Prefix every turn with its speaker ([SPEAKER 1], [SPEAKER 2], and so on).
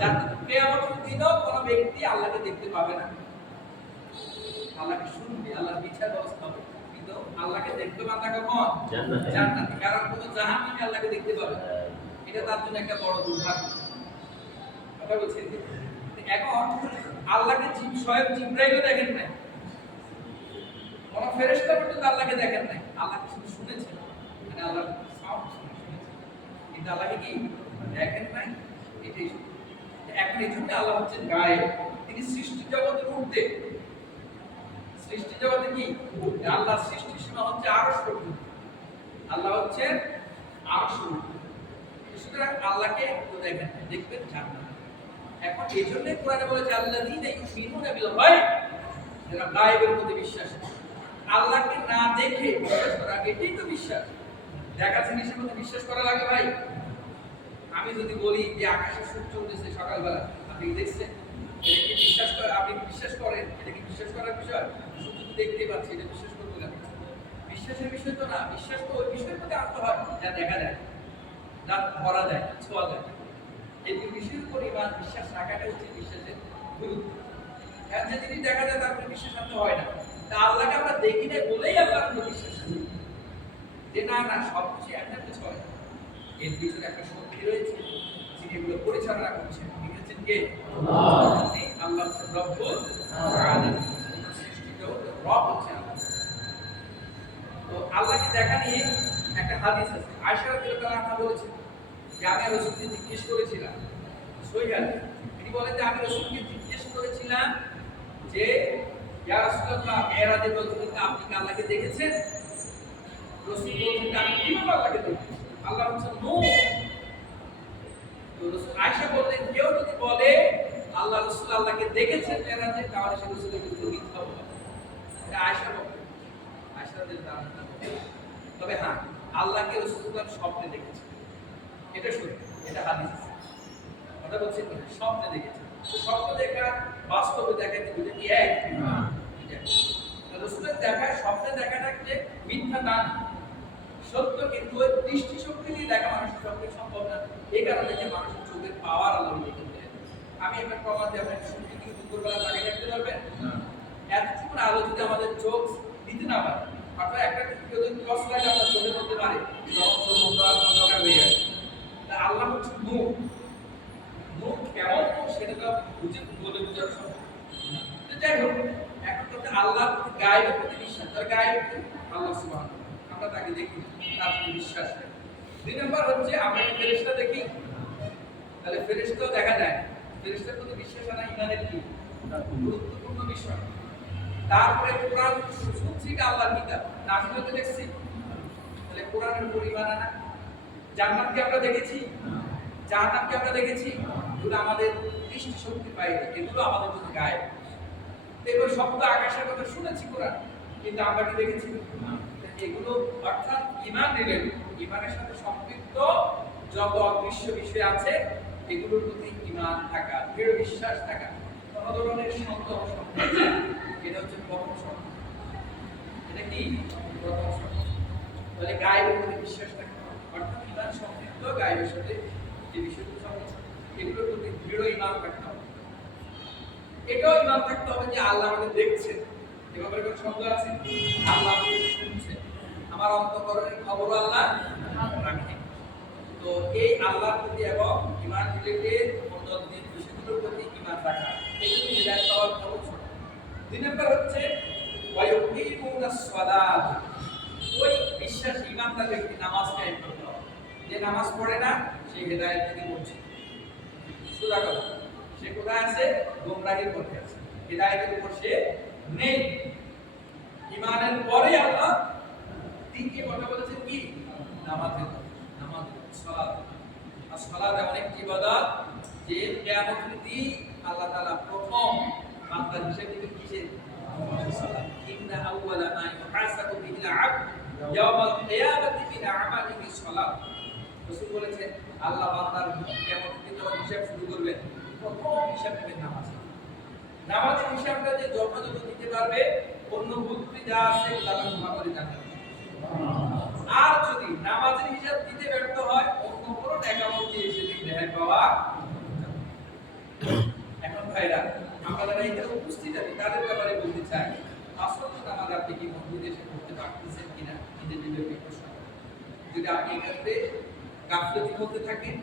[SPEAKER 1] জান্নাত কিয়ামতের দিনও কোনো ব্যক্তি আল্লাহকে দেখতে পাবে না। আল্লাহকে শুনবে আল্লাহর বিচার ব্যবস্থা হবে। কিন্তু আল্লাহকে দেখতে বান্দা কখন?
[SPEAKER 2] জান্নাতে।
[SPEAKER 1] কারণ কোনো জাহান্নামে আল্লাহকে দেখতে পাবে। এটা তার জন্য একটা বড় দুর্ভাগ্য। কথা বলছেন এখন আল্লাহকে স্বয়ং জিব্রাইলও দেখেন নাই। কোন ফেরেশতা পর্যন্ত আল্লাহকে দেখেন নাই। আল্লাহকে শুধু শুনেছেন? মানে আল্লাহর সাউন্ড শুনেছেন। কিন্তু আল্লাহকে কি দেখেন নাই? এটাই। এখন এই জন্য আল্লাহ হচ্ছেন গায়ে তিনি সৃষ্টি জগতের ঊর্ধ্বে। সৃষ্টি জগতে কি? আল্লাহ সৃষ্টি সীমা হচ্ছে আরশ পর্যন্ত আল্লাহ হচ্ছে আরশ পর্যন্ত। সুতরাং আল্লাহকে দেখেন দেখবেন জান্নাত। এখন এই জন্যই কোরআনে বলেছে আল্লাযীনা ইউমিনুনা বিল গায়ব। যারা গায়েবের প্রতি বিশ্বাস আল্লাহকে না দেখে বিশ্বাস করা, এটাই তো বিশ্বাস। দেখা জিনিসের প্রতি বিশ্বাস করা লাগে ভাই। আমি যদি বলি যে আকাশে সূর্য উঠেছে সকালবেলা, আপনি দেখছেন? এটা কি বিশ্বাস করে আপনি বিশ্বাস করেন? এটা কি বিশ্বাস করার বিষয়? তো দেখতে পাচ্ছি, এটা বিশ্বাস করতে বিশ্বাসের বিষয় তো না, বিশ্বাস তো ওই বিষয়ের প্রতি আনতে হয়, যা দেখা যায়, যা ধরা যায়, ছোঁয়া যায়। এই বিষয়ের উপর বিশ্বাস রাখাটা হচ্ছে বিশ্বাসের গুরুত্ব। যে জিনিস দেখা যায়, তার বিশ্বাস আনতে হয় না। তা আল্লাহকে আমরা দেখি না বলেই উপর বিশ্বাস করি যে না না সব কিছু একটা কিছু হয়। এর পিছনে একটা শক্তি রয়েছে যিনি এগুলো পরিচালনা করছেন। তিনি হচ্ছেন কে? আল্লাহ। রব্বুল রব হচ্ছেন তো আল্লাহকে দেখা নিয়ে একটা হাদিস আছে। আয়েশা রাদিয়াল্লাহু আনহা বলেছেন যে আমি রাসূলকে জিজ্ঞেস করেছিলাম। সহিহ তিনি বলেন যে আমি রাসূলকে জিজ্ঞেস করেছিলাম যে ইয়া রাসূলুল্লাহ আপনি কি আল্লাহকে দেখেছেন? রাসূল বলছেন আমি কীভাবে আল্লাহকে দেখেছি আল্লাহ হচ্ছেন নূর তো বললেন কেউ যদি বলে আল্লাহ রাসূল আল্লাহকে দেখেছেন মেরাজে তাহলে সে রাসূলের বিরুদ্ধে মিথ্যা বলে এটা বলে তবে হ্যাঁ আল্লাহকে রাসূলুল্লাহ স্বপ্নে দেখেছে এটা সত্যি এটা হাদিস কথা বলছি স্বপ্নে দেখেছে স্বপ্ন দেখা বাস্তবে দেখা কি দুটো কি? এক? দুটো এক। তো রাসূলের দেখা স্বপ্নে দেখাটাকে মিথ্যা না সত্য কিন্তু ওই দৃষ্টি শক্তি দিয়ে দেখা মানুষের সবকে সম্ভব না। এই কারণে যে মানুষের চোখের পাওয়ার দিকে আমি এবার প্রমাণ দিয়ে আপনাকে সূর্য কি দুপুরবেলা পারবেন। এতটুকু আলো যদি আমাদের চোখ দিতে না পারে। অর্থাৎ একটা কেউ যদি ক্রস লাইট আপনার চোখে পড়তে পারে তখন চোখ অন্ধকার অন্ধকার হয়ে যাবে তা আল্লাহ হচ্ছে নূর নূর কেমন? সেটা তো বুঝে বলে বোঝানো সম্ভব। যাই হোক এখন তো আল্লাহ গায়েবের প্রতি বিশ্বাস তার গায়েব কি? আল্লাহ সুবহান আমরা তাকে দেখি তার বিশ্বাস দুই নম্বর হচ্ছে, আমরা কি ফেরেশতা দেখি? তাহলে ফেরেশতাও দেখা যায়। না। প্রতি বিশ্বাস আনা ইমানের কি? গুরুত্বপূর্ণ বিষয়। তারপরে কোরআন শুনছি আল্লাহর কিতাব? নাজিল হতে দেখছি। তাহলে কোরআনের উপর ইমান আনা। জান্নাতকে আমরা দেখেছি। জান্নাতকে আমরা দেখেছি। এগুলো আমাদের দৃষ্টি শক্তি বাইরে। এগুলো আমাদের জন্য গায়েব। এবার শব্দ আকাশের কথা শুনেছি কোরআন, কিন্তু আমরা কি দেখেছি? এগুলো অর্থাৎ ইমান রিলেটেড ইমানের সাথে সম্পৃক্ত যত অদৃশ্য বিষয় আছে, এগুলোর প্রতি ইমান থাকা, দৃঢ় বিশ্বাস থাকা, কোনো ধরনের এটা হচ্ছে প্রথম এটা কি? প্রথম তাহলে গায়েবের প্রতি বিশ্বাস হবে অর্থাৎ ইমান সম্পৃক্ত গায়েবের সাথে যে এগুলোর প্রতি দৃঢ় ইমান থাকতে হবে। এটাও ইমান থাকতে হবে যে আল্লাহ আমাদের দেখছে এ ব্যাপারে কোনো সন্দেহ আছে? আল্লাহ আমাদের শুনছেন। আমার অন্তকরণের খবর আল্লাহ রাখেন তো এই আল্লাহর প্রতি এবং ইমান রিলেটেড বিষয়গুলোর প্রতি ইমান রাখা, এগুলো হৃদায়ত পাওয়ার ছোট দুই নম্বর হচ্ছে ওই বিশ্বাস ইমানদার ব্যক্তি নামাজ কায়েম করতে যে নামাজ পড়ে না, সে হেদায়েত থেকে বঞ্চিত। সোজা কথা, সে কোথায় আছে? গোমরাহির পথে আছে। হেদায়েতের উপর সে নেই। ইমানের পরে আল্লাহ আল্লাহ আল্লাহ শুরু করবেন, প্রথম নামাজ। নামাজের হিসাবটা যে দিতে পারবে, অন্য বুদ্ধি যা আছে তারা ভাবে জানতে আর যদি নামাজের হিসাব দিতে ব্যর্থ হয়, অন্য কোনো নেকামল দিয়ে সেদিন রেহাই পাওয়া এখন ভাইরা আমরা যারা এখানে উপস্থিত আছি, তাদের ব্যাপারে বলতে চাই, আসল নামাজ আপনি কি মন্দির এসে করতে পারতেছেন কিনা নিজের নিজের যদি আপনি এক্ষেত্রে গাফলতি করতে থাকেন